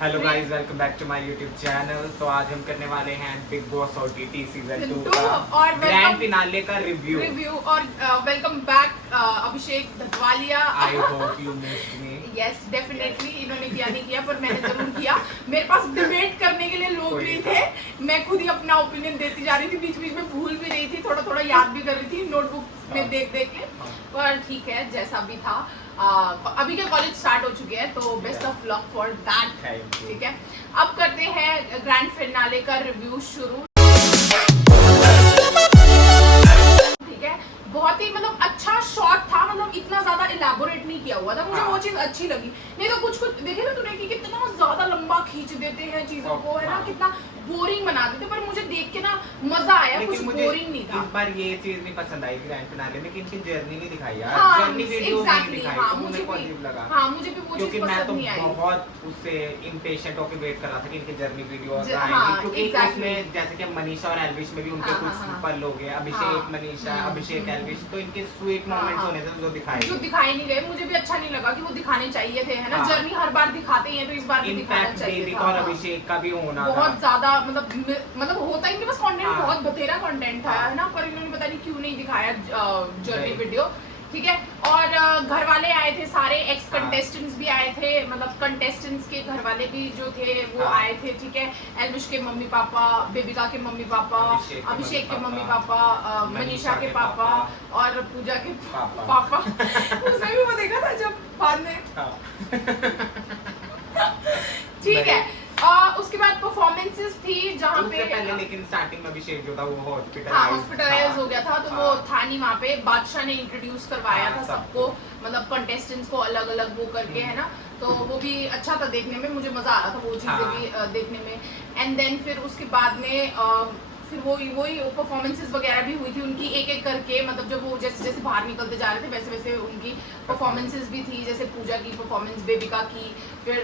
Hello guys, welcome back to my YouTube channel. तो आज हम करने वाले हैं बिग बॉस ओटीटी सीजन 2 का और ग्रैंड फिनाले का रिव्यू और welcome back Abhishek Dhatwalia. I hope you missed me. Yes definitely, इन्होंने किया नहीं किया पर मैंने जरूर किया। मेरे पास डिबेट करने के लिए लोग नहीं थे, मैं खुद ही अपना ओपिनियन देती जा रही थी, बीच बीच में भूल भी रही थी, थोड़ा थोड़ा याद भी कर रही थी नोटबुक में देख देख के। पर ठीक है, जैसा भी था। अभी के कॉलेज स्टार्ट हो चुके हैं तो best of luck for that. ठीक है, अब करते हैं ग्रैंड फिनाले का रिव्यू शुरू। ठीक है, बहुत ही मतलब अच्छा शॉट था, मतलब इतना ज्यादा इलेबोरेट नहीं किया हुआ था, मुझे वो चीज अच्छी लगी। नहीं तो कुछ कुछ देखे ना तूने कि कितना ज्यादा लंबा खींच देते हैं चीजों को, है ना, कितना बोरिंग बना देते, पर मुझे देख के ना मजा आया, कुछ बोरिंग नहीं था। इस बार ये चीज नहीं पसंद आई ग्रैंड फिनाले में कि इनकी जर्नी नहीं दिखाई यार। हाँ, जर्नी वीडियो नहीं दिखाई, हाँ, तो मुझे मुझे अजीब लगा। हाँ, मुझे भी वो क्योंकि चीज मैं पसंद तो नहीं आई। बहुत उससे इम्पेशेंट होकर वेट कर रहा था कि इनकी जर्नी वीडियो हाँ, आएंगी, क्योंकि exactly. उसमें जैसे कि मनीषा और एल्विश में भी उनके हाँ, कुछ हाँ, पल हो गए। अभिषेक मनीषा, अभिषेक एल्विश, तो इनके स्वीट मोमेंट्स होने थे जो दिखाए जो दिखाए नहीं गए। मुझे भी अच्छा नहीं लगा कि वो दिखाने चाहिए थे, है ना। हाँ। जर्नी हर बार दिखाते ही हैं, तो इस बार भी दिखाना चाहिए देविका था। और अभिषेक का भी होना बहुत ज्यादा मतलब होता है इनके पास कंटेंट, हाँ। बहुत बथेरा कंटेंट था, है ना, पर इन्होंने पता नहीं क्यों नहीं दिखाया जर्नी वीडियो। ठीक है, और घर वाले आए थे सारे, एक्स कंटेस्टेंट्स भी आए थे, मतलब कंटेस्टेंट्स के घर वाले भी जो थे वो आए थे। ठीक है, एल्विश के मम्मी पापा, बेबिका के मम्मी पापा, अभिषेक के मम्मी पापा, मनीषा के पापा और पूजा के पापा। उसमें भी वो देखा था जब बाद में। ठीक है, उसके बाद परफॉर्मेंसेस थी जहाँ पे पहले, लेकिन स्टार्टिंग में अभिषेक जो था वो हॉस्पिटलाइज हो गया था, तो वो था नहीं वहाँ पे। बादशाह ने इंट्रोड्यूस करवाया था सबको, मतलब कंटेस्टेंट्स को अलग अलग वो करके, है ना, तो वो भी अच्छा था देखने में, मुझे मजा आ रहा था वो चीजें भी देखने में। एंड देन फिर उसके बाद में फिर वही परफॉर्मेंसेस वगैरह भी हुई थी उनकी, एक एक करके, मतलब जब वो जैसे जैसे बाहर निकलते जा रहे थे वैसे वैसे उनकी परफॉर्मेंसेस भी थी, जैसे पूजा की परफॉर्मेंस, बेबिका की, फिर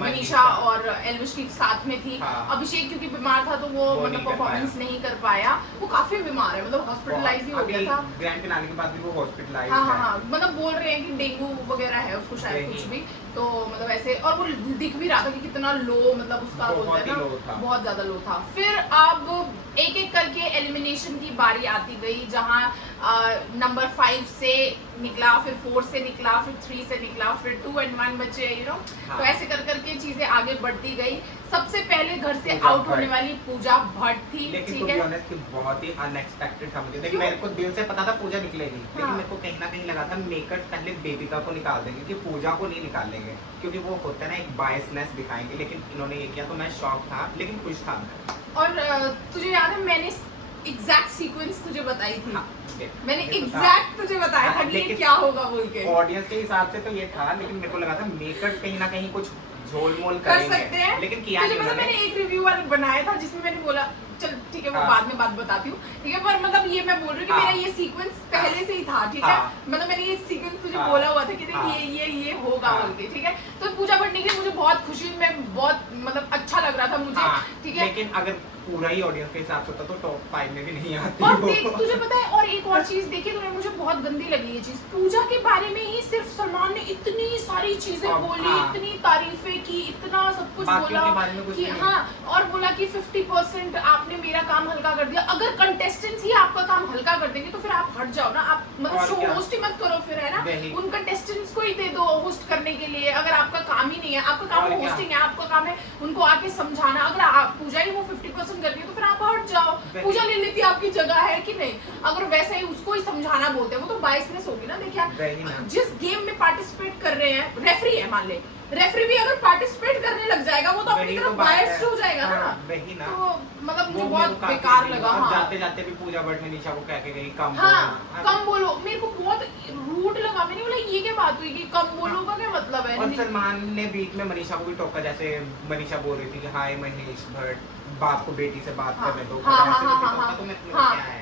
मनीषा और एल्विश की साथ में थी। अभिषेक क्योंकि बीमार था तो वो मतलब परफॉर्मेंस नहीं कर पाया, वो काफी बीमार है, मतलब हॉस्पिटलाइज ही हो गया था। ग्रैंड फिनाले के बाद भी वो हॉस्पिटलाइज है। हाँ, मतलब बोल रहे हैं कि डेंगू वगैरह है उसको शायद, कुछ भी, तो मतलब ऐसे, और वो दिख भी रहा था कि कितना लो, मतलब उसका होता है ना, बहुत ज्यादा लो था। फिर अब एक एक करके एलिमिनेशन की बारी आती गई, जहाँ नंबर 5 से निकला, फिर 4 से निकला, फिर 3 से निकला, फिर 2 और 1 बचे, यू नो। तो ऐसे कर करके चीजें आगे बढ़ती गई। सबसे पहले घर से आउट होने वाली पूजा भट्ट थी। लेकिन to be honest, बहुत ही अनएक्सपेक्टेड था मुझे। देख, मेरे को दिल से पता था पूजा निकलेगी, लेकिन मेरे को कहीं ना कहीं लगा था मेकर्स पहले बेबिका को निकाल देंगे, कि पूजा को नहीं निकालेंगे, क्योंकि वो होता है ना एक बायसनेस दिखाएंगे, लेकिन इन्होंने ये किया तो मैं शॉक था, लेकिन खुश था मैं। और तुझे याद है मैंने एग्जैक्ट सीक्वेंस तुझे बताई थी। मैंने तो एग्जैक्ट तुझे बताया था कि ये क्या होगा बोल के। ऑडियंस के हिसाब से तो ये था, लेकिन मेरे को लगा था मेकर्स कहीं ना कहीं कुछ झोल-मोल कर सकते हैं, लेकिन किया नहीं। मतलब मैंने एक रिव्यू बनाया था जिसमें मैंने बोला, चल ठीक है वो बाद में बात बताती हूँ, ठीक है, पर मतलब ये मैं बोल रही हूँ कि मेरा ये सीक्वेंस पहले से ही था। ठीक है, मतलब मैंने ये सीक्वेंस तुझे बोला हुआ था कि देख ये होगा बोल के। ठीक है, तो पूजा बढ़ने की मुझे बहुत खुशी, मैं बहुत मतलब अच्छा लग रहा था मुझे। ठीक है, लेकिन अगर पूरा ही ऑडियंस के हिसाब से होता तो टॉप 5 में भी नहीं आती। और देख तुझे पता है, और एक और चीज देखी तूने, मुझे बहुत गंदी लगी ये चीज, पूजा के बारे में ही सिर्फ सलमान ने इतनी सारी चीजें बोली, इतनी तारीफें की, इतना सब कुछ बोला कि हाँ, और बोला कि 50% आपने मेरा काम हल्का कर दिया। अगर कंटेस्टेंट्स ही आपका काम हल्का कर देंगे तो फिर आप हट जाओ ना, आप मतलब शो होस्ट ही मत करो फिर, है ना, उन कंटेस्टेंट्स को ही दे दो होस्ट करने के लिए। अगर आपका काम ही नहीं है, आपका काम होस्टिंग है, आपका काम है उनको आके समझाना, अगर आप पूजा ही वो 50% कर रही है तो फिर आप हट जाओ, पूजा ले लेती आपकी जगह, है कि नहीं। अगर वैसे ही उसको ही समझाना बोलते हैं, वो तो बायसनेस होगी ना। देखिए, जिस गेम में पार्टिसिपेट कर रहे हैं, रेफरी है मान ले, रेफरी भी अगर पार्टिसिपेट करने लग जाएगा वो तो अपनी तरफ बायस्ड हो जाएगा ना। वही ना, तो मतलब मुझे बहुत बेकार लगा। जाते जाते भी पूजा भट्ट ने निशा को कह के गई कम कम बोलो, मेरे को बहुत रूड लगा। मैंने बोला ये क्या बात हुई कि कम बोलो का क्या मतलब है। और सलमान ने बीच में मनीषा को भी टोका, जैसे मनीषा बोल रही थी कि हाय महेश भट्ट, बाप को बेटी से बात करने दो।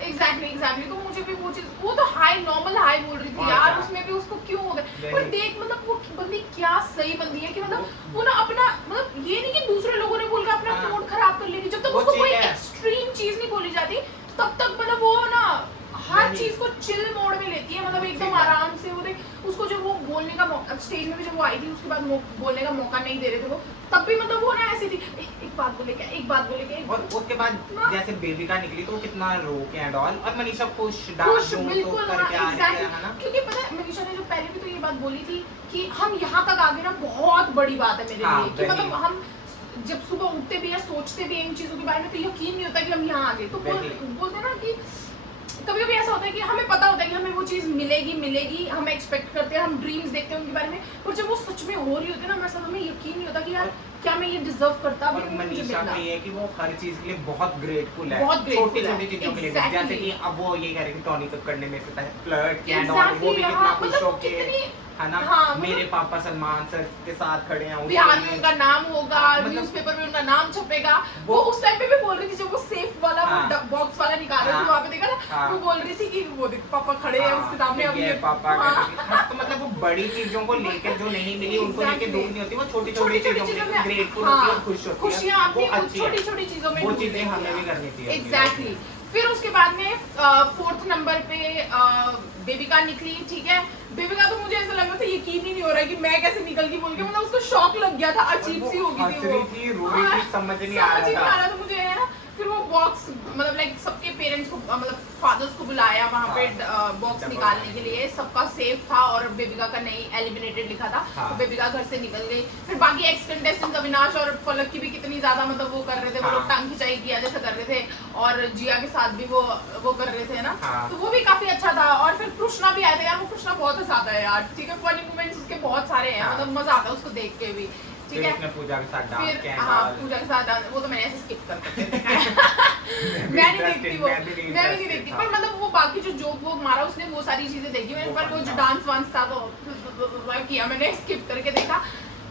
एग्जैक्टली, तो मुझे भी वो चीज, वो तो हाई नॉर्मल हाई बोल रही थी यार, उसमें भी उसको क्यों हो गया। पर देख मतलब वो बंदी क्या सही बंदी है कि मतलब वो ना अपना, मतलब ये नहीं कि दूसरे लोगों ने बोलकर अपना मूड खराब कर लेगी, जब तक उसको कोई एक्सट्रीम चीज नहीं बोली जाती तब तक मतलब वो ना हर चीज को चिल मोड में लेती है, मतलब एकदम आराम से। वो देख उसको जब वो बोलने का स्टेज में भी जब वो आई थी उसके बाद बोलने का मौका नहीं दे रहे थे, वो तब भी मतलब वो ना ऐसी थी, एक बात बोले क्या, एक बात बोले क्या, और उसके बाद हाँ। जैसे बेबी का निकली तो वो कितना रो के एंड ऑल, और मनीषा खुश खुश तो बिल्कुल, करके हाँ, आ रही है exactly। ना। क्योंकि पता है मनीषा ने जो पहले भी तो ये बात बोली थी कि हम यहाँ तक आ गए ना, बहुत बड़ी बात है मेरे हाँ, लिए, कि वही। मतलब हम जब सुबह उठते भी या सोचते भी हैं इन चीजों के बारे में तो यकीन नहीं होता कि हम यहाँ आ गए। तो वही। बोलते हैं ना कि कभी कभी ऐसा होता है कि हमें पता होता है कि हमें वो चीज मिलेगी, हम एक्सपेक्ट करते हैं, हम ड्रीम्स देखते हैं उनके बारे में, पर जब वो सच में हो रही होती है ना हमारे साथ, हमें यकीन नहीं होता कि यार क्या मैं ये डिजर्व करता भी और हूँ, मुझे मनीषा मिला। का ये है कि वो हर चीज के लिए बहुत ग्रेटफुल है, बहुत grateful छोटी है। छोटी चीजों के लिए, Exactly। जैसे कि अब वो ये कह रहे कि टॉनी कक्कड़ ने मेरे से फ्लर्ट किया एंड ऑल, वो भी Exactly, कितना हाँ, खुश मतलब वो होके, कितनी- है ना, हाँ, मतलब- मेरे पापा सलमान सर के साथ खड़े हैं उसके बिहार में लिए। उनका नाम होगा, मतलब- न्यूज़पेपर में उनका नाम छपेगा। वो वो- उस टाइम पे भी बोल रही थी जब वो सेफ वाला हाँ। बॉक्स वाला निकाल रहे थे, हाँ। वहाँ पे देखा ना, हाँ। वो बोल रही थी कि वो देख पापा खड़े हैं उसके सामने, अब ये ये पापा हाँ। हाँ, तो मतलब वो बड़ी चीजों को लेकर जो नहीं मिली उनको लेकर Exactly। दुख नहीं होती, वो छोटी छोटी चीजों में ग्रेटफुल हाँ, होती है और खुश होती है, खुशियाँ आती वो हैं अच्छी है। छोटी छोटी चीजों में वो ढूंढ चीजें लेती हमें हैं। भी करनी चाहिए। एग्जैक्टली। फिर उसके बाद में 4th नंबर पे बेबिका निकली, ठीक है। बेबिका तो मुझे ऐसा लग रहा था यकीन ही नहीं हो रहा है कि मैं कैसे निकल गई बोल के, मतलब उसको शॉक लग गया था, अजीब सी हो गई थी वो, थी, रो रही थी, समझ नहीं आ समझ ही नहीं रहा आ था। रहा था मुझे, है ना। फिर वो बॉक्स मतलब लाइक सबके पेरेंट्स को मतलब फादर्स को बुलाया वहाँ पे बॉक्स डब्बा निकालने के लिए, सबका सेफ था और बेबिका का नहीं एलिमिनेटेड लिखा था, हाँ। तो बेबिका घर से निकल गई। फिर बाकी एक्स कंटेस्टेंट्स अविनाश और फलक की भी कितनी ज्यादा मतलब वो कर रहे थे, वो लोग हाँ। टांग खिंचाई किया जैसे कर रहे थे, और जिया के साथ भी वो कर रहे थे ना, हाँ। तो वो भी काफी अच्छा था। और फिर कृष्णा भी आया था यार, वो कृष्णा बहुत हंसाता है यार, ठीक है, फनी मोमेंट्स उसके बहुत सारे हैं, हाँ। मतलब मजा आता है उसको देख के भी, ठीक फिर है। उसने पूजा के साथ डांस फिर किया हाँ, and all। पूजा के साथ वो तो मैंने ऐसे स्किप कर करके मैं मैं नहीं देखती वो, मैं भी नहीं मैं भी नहीं देखती, पर मतलब वो बाकी जो जोक वोक मारा उसने वो सारी चीजें देखी मैंने, वो पर वो फन जो था। डांस वांस था तो किया मैंने, स्किप करके देखा।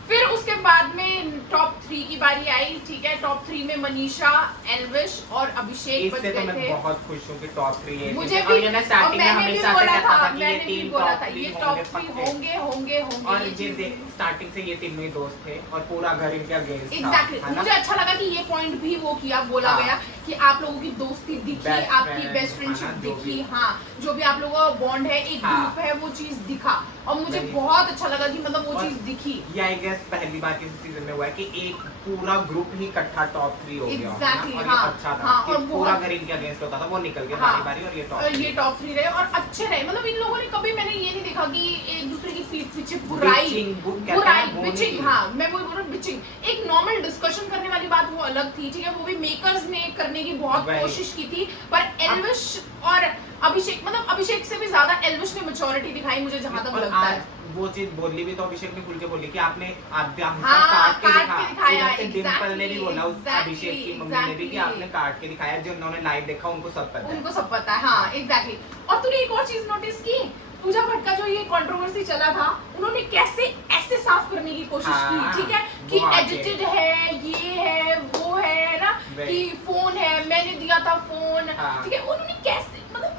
फिर उसके बाद में टॉप 3 की बारी आई, ठीक है। टॉप 3 में मनीषा, एल्विश और अभिषेक बच इससे तो गए मैं थे। बहुत खुश हूँ कि टॉप 3 ये मुझे और भी, ये मैं और स्टार्टिंग में मैंने भी हमेशा से बोला कहता था, था कि ये मैंने भी तीन बोला टॉप था 3 ये टॉप 3 होंगे होंगे और ये ये चीज़- देख स्टार्टिंग से ये तीनों ही दोस्त थे और पूरा घर इनके अगेंस्ट था, एग्जैक्टली है ना? मुझे अच्छा लगा कि ये पॉइंट भी वो किया, बोला हाँ। गया कि आप लोगों की दोस्ती दिखी, Best आपकी friend, बेस्ट फ्रेंडशिप है ना, जो दिखी, भी। हाँ, जो भी आप लोगों का बॉन्ड है, एक हाँ। ग्रुप है, वो चीज दिखा और मुझे वही। बहुत अच्छा लगा कि मतलब वो और चीज दिखी। ये आई गेस पहली बार किसी सीजन में हुआ है कि एक पूरा ग्रुप ही इकट्ठा टॉप 3 हो गया, Exactly, और हाँ, ये अच्छा था हाँ, कि और पूरा बहुत- घर इनके अगेंस्ट होता था, वो निकल गए हाँ। बारी बारी और ये ये टॉप टॉप 3 रहे और अच्छे रहे, मतलब इन लोगों ने कभी मैंने ये नहीं देखा कि एक दूसरे की पीठ पीछे बुराई Bitching, कहते हैं बुराई ना, वो नहीं बिचिंग, की। हाँ मैं वही बोल रहा हूँ, बिचिंग। एक नॉर्मल डिस्कशन करने वाली बात वो अलग थी, ठीक है, वो भी मेकर्स ने करने की बहुत वही। कोशिश की थी, पर एल्विश और अभिषेक, मतलब अभिषेक से भी ज्यादा एल्विश ने मैच्योरिटी दिखाई मुझे जहां तक और लगता आज है। वो चीज बोली भी तो अभिषेक ने खुल के बोली कि आपने आद्या हाँ, काट के दिखाया, इधर से डिम्पल ने भी exactly, बोला exactly, अभिषेक की मम्मी ने भी कि exactly। आपने काट के दिखाया, जो उन्होंने लाइव देखा उनको सब पता है। उनको सब पता है, हाँ एग्जैक्टली। और तूने एक और चीज नोटिस की, पूजा भट्ट का जो ये कंट्रोवर्सी चला था, उन्होंने कैसे ऐसे साफ करने की कोशिश हाँ, की, ठीक है, कि वो आके। एडिटेड है, ये है, वो है ना, वही। कि फोन है, मैंने दिया था फोन, हाँ। ठीक है, उन्होंने कैसे, मतलब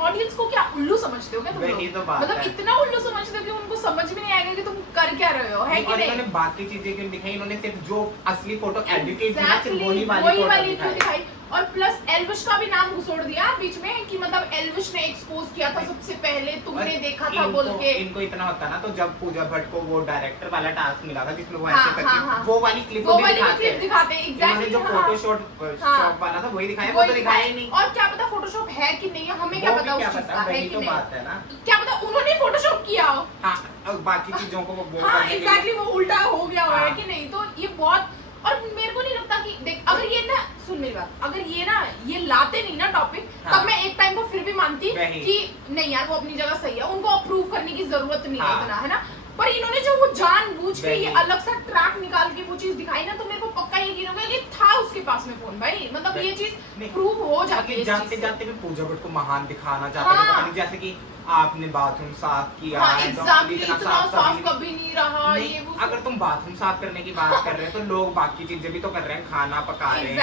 ऑडियंस को क्या उल्लू समझते हो क्या तुम वही लोग? तो बात मतलब है। इतना उल्लू समझते हो कि उनको समझ भी नहीं आएगा कि तुम कर क्या रहे हो, है कि और नहीं? इन्होंने बाकी चीजें क्यों दिखाई, इन्होंने सिर्फ जो असली फोटो एडिटेड थी ना, सिर्फ Exactly, वही वही वाली वाली फोटो क्यों दिखाई। दिखाई। और प्लस एल्विश का भी नाम घुसोड़ दिया बीच में कि मतलब एल्विश ने एक्सपोज किया था सबसे पहले, तुमने और देखा था बोल के। इनको इतना होता ना, तो जब पूजा भट्ट को वो डायरेक्टर वाला टास्क मिला था जिसमें वो हाँ, ऐसे करके हाँ, हाँ। वो वाली क्लिप वो भी वाली दिखाते क्लिप हैं। दिखाते हैं, इन्होंने एग्जैक्टली, जो हाँ। फोटोशॉप हाँ। शॉप वाला था वही दिखाया, वो तो दिखाया ही नहीं। और क्या पता फोटोशॉप है कि नहीं है, हमें क्या वो भी पता क्या उस चीज पता, का है वही कि तो नहीं, बात है ना। क्या पता उन्होंने फोटोशॉप किया हो। हाँ, और बाकी चीजों को वो हाँ करने के लिए- एग्जैक्टली, वो उल्टा हो गया हुआ है हाँ। कि नहीं, तो ये बहुत। और मेरे को नहीं लगता कि देख, अगर ये ना, सुन मेरी बात, अगर ये ना ये लाते नहीं ना टॉपिक, हाँ। तब मैं एक टाइम को फिर भी मानती वही। कि नहीं यार वो अपनी जगह सही है, उनको अप्रूव करने की जरूरत नहीं है हाँ। इतना, है ना। पर इन्होंने जो वो जानबूझ के वही। ये अलग सा ट्रैक निकाल के वो चीज दिखाई ना, तो मेरे को पक्का यकीन हो गया कि था उसके पास में फोन भाई, मतलब वही। ये चीज नहीं। प्रूव हो जाती है इस जाते चीज से। जाते भी पूजा भट्ट को महान दिखाना चाहते हैं, हाँ। पता नहीं, जैसे कि आपने बाथरूम साफ किया हाँ है, तो एग्जैक्टली, इतना इतना साफ कभी कभी नहीं रहा, नहीं। ये वो अगर तुम बाथरूम साफ करने की बात कर रहे हैं तो लोग बाकी चीजें भी तो कर रहे हैं, खाना पका रहे हैं,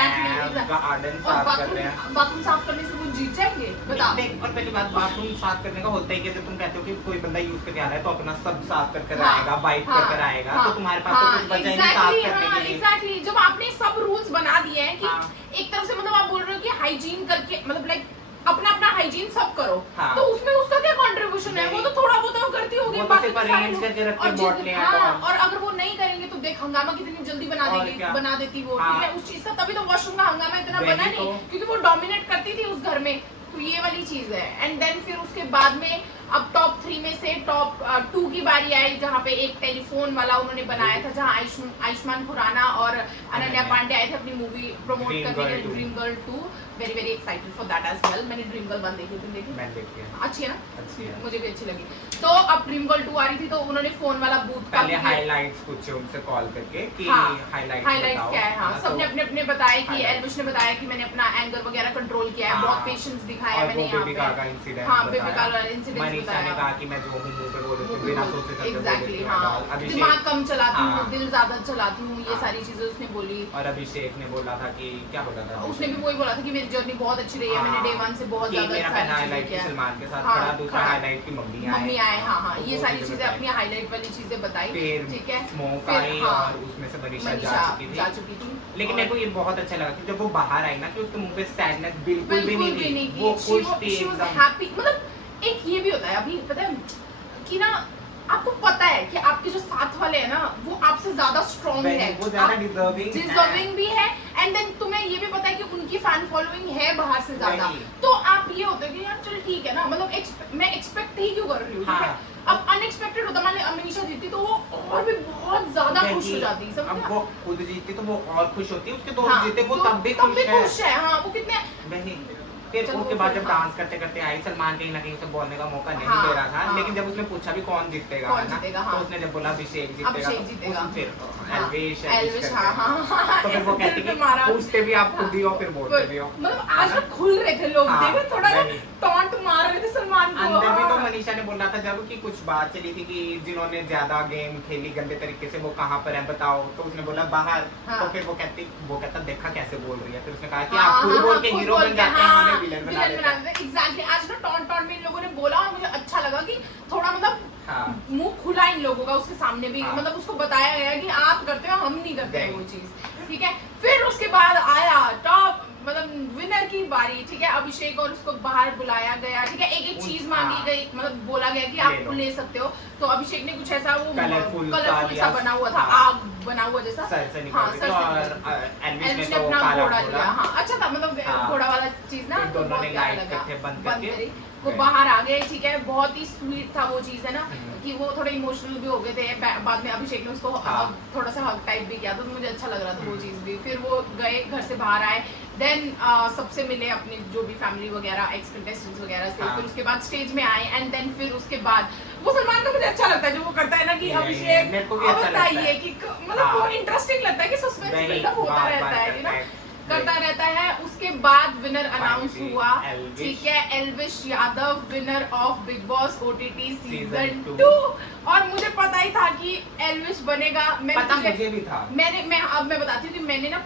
गार्डन और साफ कर रहे हैं। बाथरूम साफ करने से वो जीत जाएंगे, बता। नहीं, और पहली बात, बाथरूम साफ करने का होता ही कि जब तुम कहते हो कि कोई बंदा यूज करके आ रहा है तो अपना सब साफ कर हाँ, आएगा, वाइप हाँ, कर आएगा, हाँ, तो तुम्हारे पास तो कुछ बचा ही नहीं साफ करने के लिए। एग्जैक्टली, जब आपने सब रूल्स बना दिए हैं कि हाँ। एक तरफ से मतलब आप बोल रहे हो कि हाइजीन करके, मतलब लाइक अपना अपना हाइजीन सब करो, हाँ। तो उसमें उसका क्या कंट्रीब्यूशन है? वो तो थोड़ा बहुत हम करती होगी, वो तो बाकी सिर्फ तो सारे arrange लोग- करके रखते और हैं जिस- बोतलें हाँ, तो- और अगर वो नहीं करेंगे कि तू देख हंगामा कितनी जल्दी बना और देगी, क्या? बना देती वो, हाँ। ठीक है, उस चीज का तभी तो वॉशरूम का हंगामा इतना वही बना नहीं, तो। क्योंकि वो डोमिनेट करती थी उस घर में। तो ये वाली चीज है। एंड देन फिर उसके बाद में अब टॉप 3 में से टॉप 2 की बारी आई, जहाँ पे एक टेलीफोन वाला उन्होंने बनाया था, जहाँ आयुष्मान खुराना और अनन्या पांडे आए थे अपनी मूवी प्रमोट Dream करने के Girl लिए, 2। Dream girl 2। Very very excited for that as well. मैंने ड्रीम गर्ल 1 देखी, तुम देखी? मैंने देखी है, अच्छी है ना? अच्छी है। मुझे भी अच्छी लगी। तो अब ड्रीम गर्ल 2 आ रही थी, तो उन्होंने फोन वाला बूथ का पहले हाइलाइट्स पूछे उनसे कॉल करके कि हाँ, हाइलाइट्स हाइलाइट्स क्या है। हाँ, तो सबने अपने अपने बताया कि highlights। एल्विश ने बताया कि मैंने अपना एंगर वगैरह कंट्रोल किया है, हाँ, बहुत पेशेंस दिखाया है और मैंने वो यहाँ बेबिका पे। का इंसिडेंट हाँ, बताया। बेबिका वाला इंसिडेंट मनीषा ने बताया। कहा कि मैं जो हूँ मुंह पे बोल देती हूँ, बिना सोचे समझे बोल एग्जैक्टली, देती हूँ हाँ, and all। अभिषेक दिमाग कम चलाती हूँ, हाँ। दिल ज्यादा चलाती हूँ, ये हाँ। सारी चीजें उसने बोली। और अभिषेक ने बोला था कि क्या बोला था उसने भी वही बोला था कि मेरी जर्नी बहुत अच्छी रही है, मैंने डे 1 से बहुत कि ज्यादा मेरा सारी पहला चीजें हाइलाइट किया है। सलमान के साथ हाँ, खड़ा, दूसरा खड़ा। हाइलाइट की मम्मी मम्मी आए, हाँ हाँ, तो ये वो सारी चीजें चीजें बताई। अपनी हाईलाइट वाली चीजें बताई, फिर ठीक है। स्मोक फिर, आई हाँ, और उसमें से मनीषा जा मनीषा चुकी जा थी। चुकी थी। लेकिन मेरे को ये बहुत अच्छा लगा कि जब वो बाहर आई ना, कि उसके मुंह पे सैडनेस बिल्कुल भी बिल्कुल नहीं भी नहीं थी, की। वो खुश थी शी वाज एकदम। हैप्पी। मतलब एक ये भी होता है, अभी पता है कि ना, आपको पता है कि आपके जो साथ वाले हैं ना, वो आपसे ज्यादा स्ट्रॉन्ग है, वो ज्यादा डिजर्विंग भी है। एंड देन तुम्हें ये भी पता है कि उनकी फैन फॉलोइंग है बाहर से ज्यादा, वही। तो आप ये होते हो कि यार चल ठीक है ना, मतलब मैं एक्सपेक्ट ही क्यों कर रही हूँ, ठीक है। हाँ। अब अनएक्सपेक्टेड होता, मान ली अमीशा जीती तो वो और भी बहुत ज्यादा खुश हो जाती, अब समझ वो खुद जीती तो वो और खुश होती, उसके दोस्त हाँ, जीते वो तो तब भी खुश है। हाँ, वो कितने वही। फिर चलो उसके बाद फिर, जब हाँ। डांस करते करते आई, सलमान कहीं ना कहीं उसे बोलने का मौका नहीं हाँ, दे रहा था, हाँ। लेकिन जब उसने पूछा भी कौन जीतेगा, कौन है ना, जीतेगा, तो हाँ। उसने जब बोला अभिषेक जीतेगा, अभिषेक जीतेगा। तो फिर हाँ, एल्विश एल्विश, करके, हाँ, हाँ, हाँ, तो फिर वो ऐसे कहती दिल पे कि मारा। पूछते भी आप खुद ही हो, फिर बोलते भी हो। मतलब आज ना खुल रहे थे लोग, हाँ, देखो थोड़ा ना वही। टॉन्ट मार रहे थे सलमान को। अंदर भी तो हाँ। मनीषा ने बोला था जब कि कुछ बात चली थी कि जिन्होंने ज्यादा गेम खेली गंदे तरीके से वो कहाँ पर है बताओ, तो उसने बोला बाहर। हाँ। तो फिर वो कहता देखा कैसे बोल रही है, फिर उसने कहा कि हाँ, आप खुद हाँ, बोल हाँ, के खुद हीरो बोल बन के, जाते हैं, हाँ, हमें विलन बना देते हैं। एग्जैक्टली। आज ना टॉन्ट में इन लोगों ने बोला और मुझे अच्छा लगा कि थोड़ा मतलब हाँ। मुंह खुला इन लोगों का उसके सामने भी, हाँ। मतलब उसको बताया गया कि आप करते हो, हम नहीं करते हैं नहीं। वो चीज, ठीक है। फिर उसके बाद आया टॉप, मतलब विनर की बारी, ठीक है। अभिषेक और उसको बाहर बुलाया गया, ठीक है। एक चीज मांगी हाँ। गई, मतलब बोला गया कि आप ले सकते हो, तो अभिषेक ने कुछ ऐसा वो कलरफुल सा बना हुआ था, हाँ। आग बना हुआ जैसा, सर से हाँ, निकल सर गई, से और निकल एल्विश ने ने तो अपना काला घोड़ा लिया, घोड़ा। हाँ, अच्छा था, मतलब हाँ। घोड़ा वाला चीज ना, फिर तो दोनों बहुत ने प्यारा लाइट लगा। करके बंद बंद करके करी, वो गए। बाहर आ गए, ठीक है। बहुत ही स्वीट था वो चीज, है ना, कि वो थोड़े इमोशनल भी हो गए थे। बाद में अभिषेक ने उसको हाँ। थोड़ा सा हग टाइप भी किया, तो मुझे अच्छा लग रहा था वो चीज भी। फिर वो गए, घर से बाहर आए, देन सबसे मिले अपने जो भी फैमिली वगैरह, एक्स कंटेस्टेंट्स वगैरह से। हाँ। फिर उसके बाद स्टेज में आए, एंड देन फिर उसके बाद वो सलमान का मुझे अच्छा लगता है जो वो करता है ना कि नहीं, अभिषेक मेरे को भी अच्छा लगता है। बताइए कि मतलब हाँ। वो इंटरेस्टिंग लगता है कि सस्पेंस वही, बिल्डअप होता बार-बार रहता है, करता ना, है। करता रहता है। उसके बाद विनर अनाउंस Finally, हुआ, एल्विश। ठीक है। Elvish Yadav winner of big boss OTT season Season 2, और मुझे पता ही था कि एल्विश बनेगा। पता मुझे भी था। अब मैं बताती हूँ कि मैंने ना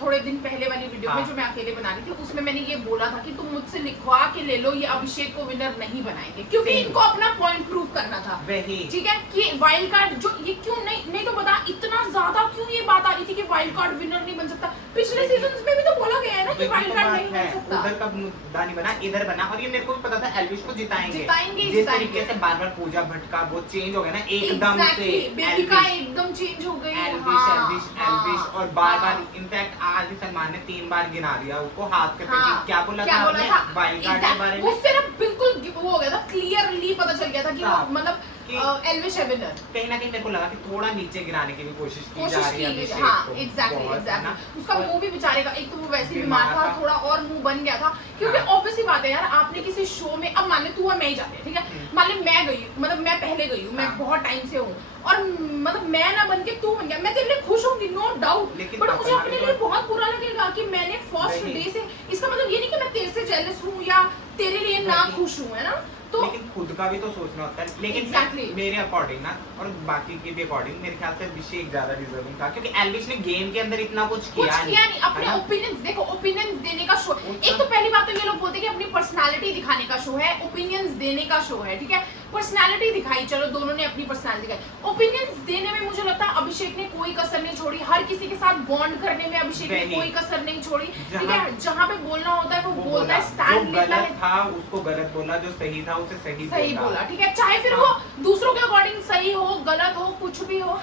थोड़े दिन पहले वाली वीडियो में हाँ। जो मैं अकेले बना रही थी, उसमें मैंने ये बोला था कि तुम मुझसे लिखवा के ले लो, ये अभिषेक को विनर नहीं बनाएंगे, क्योंकि Same. इनको अपना पॉइंट प्रूव करना था, वही। ठीक है। कि वाइल्ड कार्ड जो ये क्यों नहीं तो बता, इतना ज्यादा क्यों ये बात आ रही थी कि वाइल्ड कार्ड विनर नहीं बन सकता। पिछले सीजन्स में भी तो बोला गया है ना कि वही वाइल्ड तो कार्ड बात नहीं है, बन सकता। उधर का मुद्दा नहीं बना, इधर बना, और ये मेरे को भी पता था एल्विश को जिताएंगे। जिताएंगे। जिस तरीके से बार बार पूजा भट्ट का वो चेंज हो गया ना एकदम से, बेबिका एकदम चेंज हो गई। एल्विश और बार बार, इनफैक्ट आज भी सलमान ने 3 बार गिना दिया उसको हाथ करके कि क्या बोला था आपने वाइल्ड कार्ड के बारे में। उससे ना बिल्कुल वो हो गया था, क्लियरली पता चल गया था कि वो मतलब कि एल्विश है विनर। कहीं ना कहीं मेरे को लगा कि थोड़ा नीचे गिराने की भी कोशिश की जा कोशिश रही है की अभिषेक गई, हाँ, को, एग्जैक्टली बहुत, है ना? एग्जैक्टली। उसका और- मुंह भी बेचारे का, एक तो वो वैसे ही बीमार बीमार था, था। थोड़ा और मुंह बन गया था, क्योंकि हाँ। ऑब्वियसली बात है यार, आपने किसी शो में, अब मान ले तू और मैं ही जाते हैं, ठीक है। मान ले मैं गई, मतलब मैं पहले गई हूँ, मैं हाँ। बहुत टाइम से हूँ, और मतलब मैं ना बन के तू बन गया, मैं तेरे लिए खुश होंगी, नो डाउट, लेकिन बट मुझे अपना अपने भी लिए तो- बहुत बुरा लगेगा कि मैंने फर्स्ट वही। डे से, इसका मतलब ये नहीं कि मैं तेरे से जेलस हूँ या तेरे लिए ना वही। खुश हूँ, है ना। तो लेकिन खुद का भी तो सोचना होता है, लेकिन Exactly. मेरे अकॉर्डिंग ना, और बाकी के भी अकॉर्डिंग, मेरे ख्याल से अभिषेक ज्यादा डिजर्विंग था, क्योंकि एल्विश ने गेम के अंदर इतना कुछ कुछ किया किया नहीं, अपने है ना? ओपिनियंस देखो, ओपिनियंस देने का शो। उतना- एक तो पहली बात तो ये लोग बोलते हैं कि अपनी पर्सनालिटी दिखाने का शो है, ओपिनियंस देने का शो है, ठीक है। पर्सनालिटी दिखाई, चलो दोनों ने अपनी पर्सनालिटी दिखाई। ओपिनियंस देने में मुझे लगता है अभिषेक ने कोई कसर नहीं छोड़ी, हर किसी के साथ बॉन्ड करने में अभिषेक ने कोई कसर नहीं छोड़ी, ठीक है। जहाँ पे बोलना होता है वो बोलता है, स्टैंड लेता है। था उसको गलत बोला, जो सही था उसे सही बोला, ठीक है। चाहे फिर वो दूसरों के अकॉर्डिंग सही हो, गलत हो, कुछ भी हो,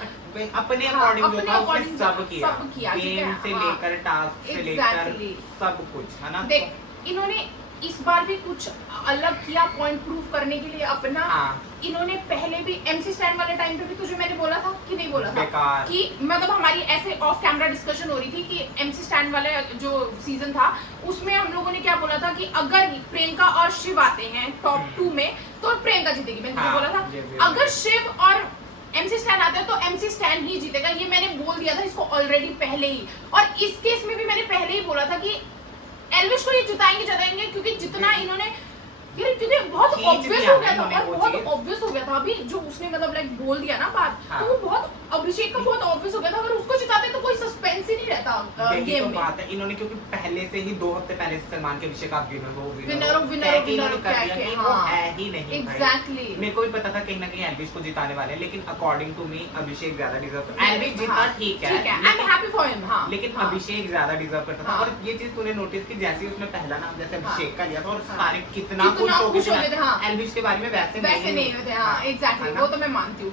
अपने अकॉर्डिंग जो था उसने सब किया, गेम से लेकर टास्क से लेकर सब कुछ, है ना। देख इन्होंने इस बार भी कुछ अलग किया पॉइंट प्रूव करने के लिए अपना। इन्होंने पहले भी MC स्टैंड वाले टाइम पे भी तुझे मैंने बोला था कि नहीं बोला था कि मतलब हमारी ऐसे ऑफ कैमरा डिस्कशन हो रही थी कि MC स्टैंड वाले जो सीजन था उसमें हम लोगों ने क्या बोला था कि अगर प्रियंका और शिव आते हैं टॉप 2 में तो प्रियंका जीतेगी। मैंने तुझे बोला था अगर शिव और MC स्टैंड आता है तो MC स्टैंड ही जीतेगा, ये मैंने बोल दिया था इसको ऑलरेडी पहले ही। और इस केस में भी मैंने पहले ही बोला था कि एल्विश को ये जिताएंगे क्योंकि जितना इन्होंने यार क्योंकि बहुत ऑब्वियस हो गया था, और बहुत ऑब्वियस हो गया था अभी जो उसने मतलब लाइक बोल दिया ना बात, तो वो बहुत अभिषेक का बहुत ऑब्वियस हो गया था। अगर उसको जिताते तो कोई सस्पेंस ही नहीं रहता गेम में। बात है इन्होंने क्योंकि पहले से ही 2 हफ्ते पहले से सलमान के अभिषेक आप विनर हो है ही नहीं। एग्जैक्टली मेरे को भी पता था कहीं ना कहीं एल्विश को जिताने वाले हैं, लेकिन अकॉर्डिंग टू मी अभिषेक ज्यादा डिजर्व करता है। एल्विश जीता ठीक है, I am happy for him, हां, लेकिन अभिषेक ज्यादा डिजर्व करता था। और ये चीज तूने नोटिस की जैसे ही उसने पहला नाम जैसे अभिषेक का लिया था और सारे कितना खुश हो गए थे। एल्विश के बारे में वैसे नहीं होते। हाँ एग्जैक्टली, वो तो मैं मानती हूँ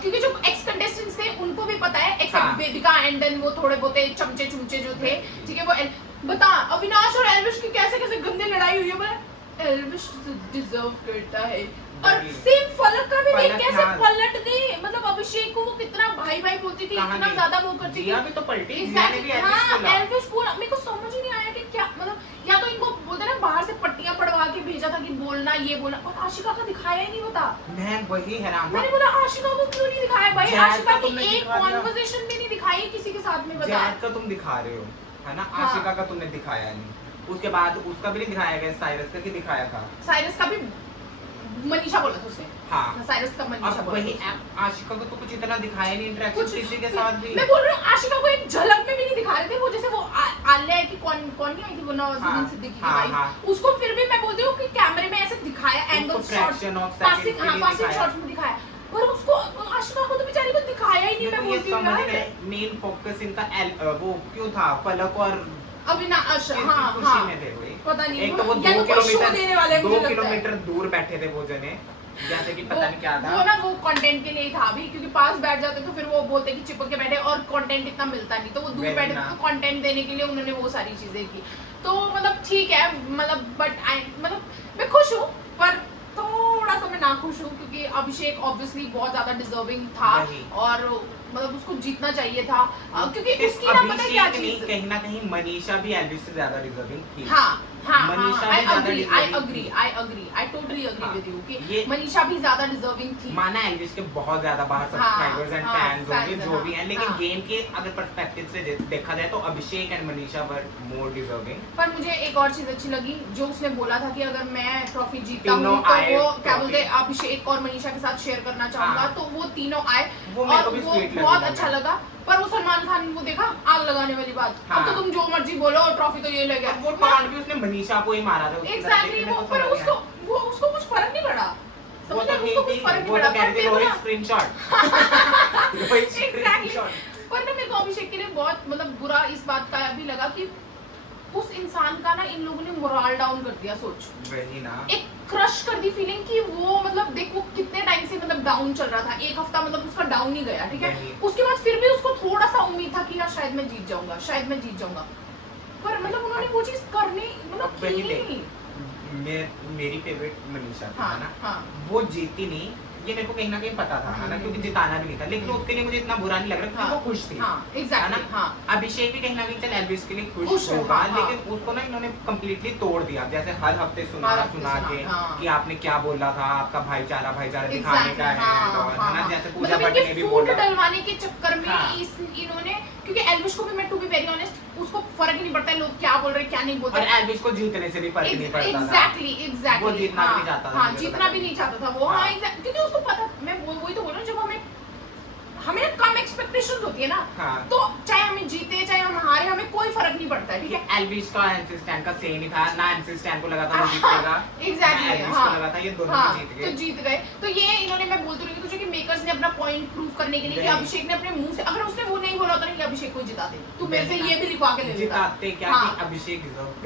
क्योंकि जो एक्स कंटेस्टेंट्स थे उनको भी पता है, एक्सेप्ट बेबिका एंड देन वो थोड़े बहुत चमचे चुमचे जो थे, ठीक है। वो बता अविनाश और एल्विश की कैसे कैसे गंदी लड़ाई हुई है, पर एल्विश डिजर्व करता है। और सेम फलक का भी देख कैसे पलट गई, मतलब अभिषेक को वो कितना भाई भाई बोलती थी, इतना ज्यादा वो करती थी, भी तो पलटी। हाँ एल्विश को मेरे को समझ ही नहीं आया कि क्या मतलब, या तो इनको बोलते ना बाहर से पट्टियां पड़वा के भेजा था कि बोलना ये बोलना, और आशिका का दिखाया ही नहीं। बता मैं वही हैरान, मैंने बोला आशिका को क्यों नहीं दिखाया भाई, आशिका की एक कॉन्वर्सेशन भी नहीं दिखाई किसी के साथ में। बता का तुम दिखा रहे हो है ना, आशिका का तुमने दिखाया नहीं, उसके बाद उसका भी नहीं दिखाया गया, साइरस का भी दिखाया था, साइरस का भी मनीषा बोला था उसे, हाँ साइरस का मनीषा बोला वही आशिका को तो कुछ इतना दिखाया नहीं इंटरेक्शन किसी के साथ भी। मैं बोल रही हूँ आशिका को एक झलक में भी नहीं दिखा रहे थे, वो जैसे वो आलिया है कि कौन नहीं आई थी वो नवाजुद्दीन सिद्दीकी की वाइफ, उसको फिर भी मैं बोलती हूँ कि कैमरे में ऐसे दिखाया, एंगल शॉट्स, पासिंग शॉट्स में दिखाया, पर उसको आशिका को तो बेचारी को दिखाया ही नहीं। मैं बोलती हूँ यार मेन फोकस इनका वो क्यों था फलक और अविनाश, हाँ पता नहीं, एक तो वो 2 किलोमीटर दूर बैठे थे वो जने, जैसे कि पता नहीं क्या था वो ना, वो कंटेंट के लिए ही था भी, क्योंकि पास बैठ जाते तो फिर वो बोलते कि चिपक के बैठे और कंटेंट इतना मिलता नहीं, तो वो दूर बैठे तो कंटेंट देने के लिए उन्होंने वो सारी चीजें की। तो मतलब ठीक है, मतलब मतलब मैं खुश हूँ, पर थोड़ा सा मैं नाखुश हूँ क्योंकि अभिषेक ऑब्वियसली बहुत ज्यादा डिजर्विंग था और मतलब उसको जीतना चाहिए था, क्योंकि उसकी ना पता है क्या चीज, कहीं ना कहीं मनीषा भी एल्विश से ज्यादा डिजर्विंग थी। I totally agree with you कि मनीषा भी ज्यादा डिजर्विंग थी। माना एल्विश के बहुत ज्यादा बाहर सब्सक्राइबर्स एंड फैंस होंगे जो भी हैं, लेकिन गेम के अगर पर्सपेक्टिव से देखा जाए तो Abhishek and Manisha were more deserving. पर मुझे एक और चीज अच्छी लगी जो उसने बोला था कि अगर मैं ट्रॉफी जीतता हूँ तो वो क्या बोलते हैं अभिषेक और मनीषा के साथ शेयर करना चाहूंगा, तो वो तीनों आए और वो बहुत अच्छा लगा। पर वो सलमान खान को देखा आग लगाने वाली बात, अब तो तुम जो मर्जी बोलो ट्रॉफी तो ये ले गया, वो पार्ट भी उसने मनीषा को ही मारा था। एग्जैक्टली, वो पर उसको कुछ फर्क नहीं पड़ा, समझ रहे, उसको कुछ फर्क नहीं पड़ा। पर मेरे को स्क्रीनशॉट पर ना मेरे को अभिषेक के लिए बहुत मतलब बुरा इस बात का भी लगा कि उस इंसान का ना इन लोगों ने मोरल डाउन कर दिया। सोच, वही ना, एक क्रश कर दी फीलिंग कि वो मतलब देख वो कितने टाइम से मतलब डाउन चल रहा था, एक हफ्ता मतलब उसका डाउन ही गया, ठीक है। उसके बाद फिर भी उसको थोड़ा सा उम्मीद था कि यार शायद मैं जीत जाऊंगा, पर मतलब उन्होंने वो चीज करनी मतलब मेरी फेवरेट मनीषा थी ना, वो जीती नहीं, ये मेरे को कहीं ना कहीं पता था ना, क्योंकि जिताना भी नहीं था, लेकिन उसके लिए मुझे इतना बुरा नहीं लग रहा था, वो खुश थी, है ना। अभिषेक भी कहीं ना कहीं चल एल्विश के लिए खुश होगा, लेकिन उसको ना इन्होंने कम्प्लीटली तोड़ दिया, जैसे हर हफ्ते सुना के कि आपने क्या बोला था, आपका भाईचारा दिखाने का है ना, जैसे पूजा भट्ट ने भी बोला, डलवाने के चक्कर में इन्होंने, क्योंकि एल्विश को भी मैं टू बी वेरी ऑनेस्ट उसको फर्क ही नहीं पड़ता है लोग क्या बोल रहे हैं क्या नहीं बोलते, और एल्विश को जीतने से भी फर्क नहीं पड़ता था। एग्जैक्टली वो जीतना भी नहीं चाहता था, जीतना भी नहीं चाहता था वो, हाँ क्योंकि उसको पता, मैं वही तो बोल रहा हूँ, जब हमें कम एक्सपेक्टेशंस होती है ना, तो चाहे हमें जीते चाहे हम हारे हमारे हमें कोई फर्क नहीं पड़ता है, ठीक है। एल्विश का एमसी स्टैन का सेम ही था ना, एमसी स्टैन को लगा था वो जीतेगा, एग्जैक्टली, एल्विश हाँ को लगा था ये दोनों हाँ, जीत तो गए। जीत गए। तो ये इन्होंने, मैं बोलती रही तुझे कि मेकर्स ने अपना पॉइंट प्रूव करने के लिए कि अभिषेक ने अपने मुंह से, अगर उसने वो नहीं बोला होता ना कि अभिषेक को जिता दे, तू मेरे से ये भी लिखवा के ले लेता। जिताते क्या हाँ। कि अभिषेक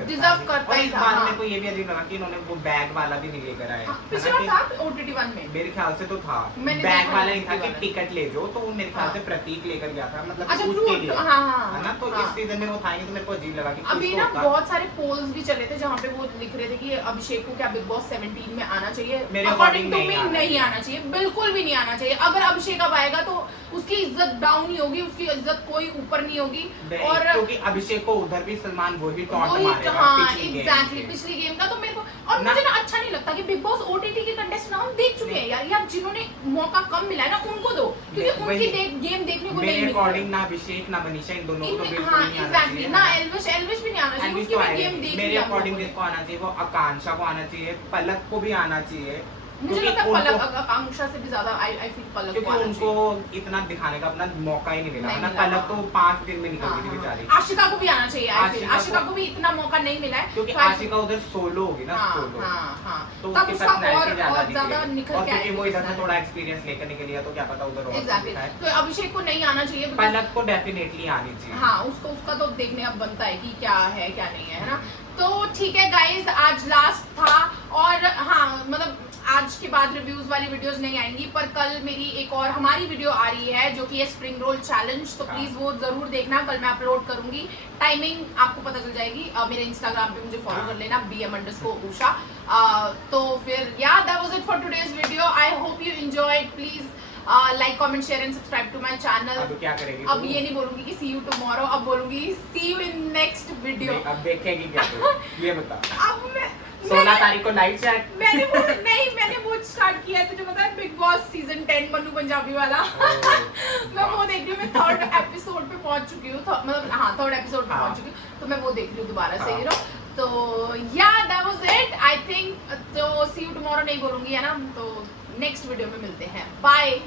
डिजर्व करता और ही इस था, बार हाँ। मेरे को ये भी अजीब लगा कि इन्होंने वो बैग वाला भी नहीं लेकर आए, पिछला था OTT 1 में, मेरे ख्याल से तो था मैंने बैग देखा वाला नहीं ही था कि वाला। टिकट ले जाओ, तो वो मेरे ख्याल हाँ। से प्रतीक लेकर गया था, मतलब अच्छा, उसके लिए, हाँ हाँ है ना। तो हाँ। इस सीजन में वो था ही, तो मेरे को अजीब लगा कि अभी किसको ना होता। बहुत सारे पोल्स भी चले थे जहाँ पे वो लिख रहे थे कि अभिषेक को क्या बिग बॉस 17 में आना चाहिए। मेरे अकॉर्डिंग टू according मी नहीं नहीं आना चाहिए, बिल्कुल भी नहीं आना चाहिए। अगर अभिषेक अब आएगा तो उसकी इज्जत डाउन ही होगी, उसकी इज्जत कोई ऊपर नहीं होगी। और क्योंकि अभिषेक को उधर भी सलमान वही टॉन्ट वही, मारेगा हाँ पिछली game एग्जैक्टली, में। पिछली गेम का तो मेरे को, और मुझे ना अच्छा नहीं लगता कि बिग बॉस OTT के कंटेस्टेंट हम देख चुके हैं यार, यार जिन्होंने मौका कम मिला है ना उनको दो, क्योंकि वही। उनकी गेम देखने को नहीं मेरे मिलती अकॉर्डिंग ना अभिषेक ना मनीषा, इन दोनों को तो बिल्कुल हाँ नहीं आना एग्जैक्टली, चाहिए, ना है एल्विश भी नहीं आना चाहिए, एल्विश उसकी तो भी आएगा गेम ही। देख मेरे लिया हम अकॉर्डिंग लोगों ने। जिसको आना चाहिए वो आकांक्षा को आना चाहिए, पलक को भी आना चाहिए, मुझे क्योंकि लगता है उनको- पलक, आकांक्षा से भी ज्यादा आई फील पलक को क्योंकि आना उनको चाहिए। इतना दिखाने का अपना मौका ही नहीं मिला, नहीं है ना। मिला, पलक हाँ। तो 5 दिन में निकल हाँ, गई थी हाँ। बेचारी, आशिका को भी आना चाहिए, I feel। आशिका आशिका को- को भी इतना मौका नहीं मिला है, क्योंकि तो I feel- आशिका उधर सोलो होगी ना, हाँ सोलो, हाँ हाँ, तो तब उसकी उसका पर्सनैलिटी और ज्यादा ज्यादा दिखेगी। निखर और के क्योंकि आएगी वो इधर से personality। थोड़ा एक्सपीरियंस लेकर निकल गया, तो क्या पता उधर और एग्जैक्टली, कुछ है। तो अभिषेक को नहीं आना चाहिए because- पलक को डेफिनेटली आनी चाहिए। हाँ, उसका तो देखने अब बनता है कि क्या है क्या नहीं है ना। तो ठीक है गाइज, आज लास्ट था, और हाँ मतलब आज के बाद रिव्यूज वाली वीडियोस नहीं आएंगी, पर कल मेरी एक और हमारी वीडियो आ रही है जो कि है स्प्रिंग रोल चैलेंज, तो प्लीज वो जरूर देखना, कल मैं अपलोड करूंगी, टाइमिंग आपको पता चल जाएगी। मेरे इंस्टाग्राम पे मुझे फॉलो कर लेना BM_Usha। तो फिर yeah that was it for today's video. I hope you enjoyed. Please like comment share and subscribe to my channel. अब क्या करेगी अब तू? ये नहीं बोलूंगी कि सी यू टुमारो, अब बोलूंगी सी यू इन नेक्स्ट वीडियो। अब देखेगी क्या तू? ये बता। अब मैं 16 तारीख को लाइव चैट। मैंने वो स्टार्ट किया है, तुझे पता है big boss season 10 Manu Punjabi वाला। मैं वो देख रही हूँ, मैं 3rd एपिसोड पे पहुंच चुकी हूँ, मतलब हाँ 3rd एपिसोड पे हाँ। पहुंच चुकी हूँ, तो मैं वो देख रही हूँ दोबारा से, हाँ। You know. तो या that was it, I think. तो सी यू टुमारो नहीं बोलूंगी, है ना। तो नेक्स्ट वीडियो में मिलते हैं, बाय।